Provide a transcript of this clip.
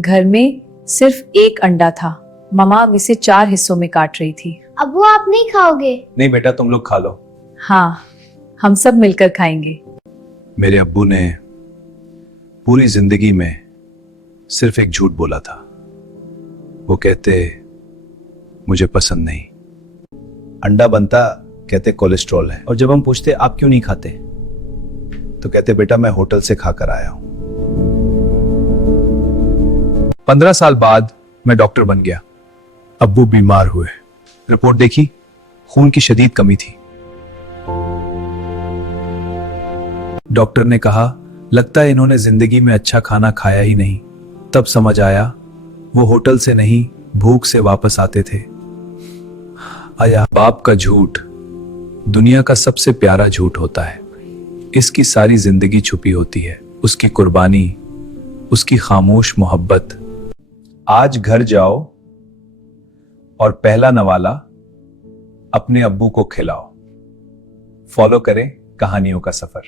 घर में सिर्फ एक अंडा था। ममा अब इसे 4 हिस्सों में काट रही थी। अब्बू आप नहीं खाओगे? नहीं बेटा, तुम लोग खा लो। हाँ, हम सब मिलकर खाएंगे। मेरे अब्बू ने पूरी जिंदगी में सिर्फ एक झूठ बोला था। वो कहते मुझे पसंद नहीं। अंडा बनता कहते कोलेस्ट्रॉल है, और जब हम पूछते आप क्यों नहीं खाते तो कहते बेटा मैं होटल से खाकर आया हूं। 15 साल बाद मैं डॉक्टर बन गया। अब्बू बीमार हुए। रिपोर्ट देखी, खून की शदीद कमी थी। डॉक्टर ने कहा लगता है इन्होंने जिंदगी में अच्छा खाना खाया ही नहीं। तब समझ आया वो होटल से नहीं भूख से वापस आते थे। आया बाप का झूठ दुनिया का सबसे प्यारा झूठ होता है। इसकी सारी जिंदगी छुपी होती है, उसकी कुर्बानी, उसकी खामोश मोहब्बत। आज घर जाओ और पहला नवाला अपने अब्बू को खिलाओ। फॉलो करें कहानियों का सफर।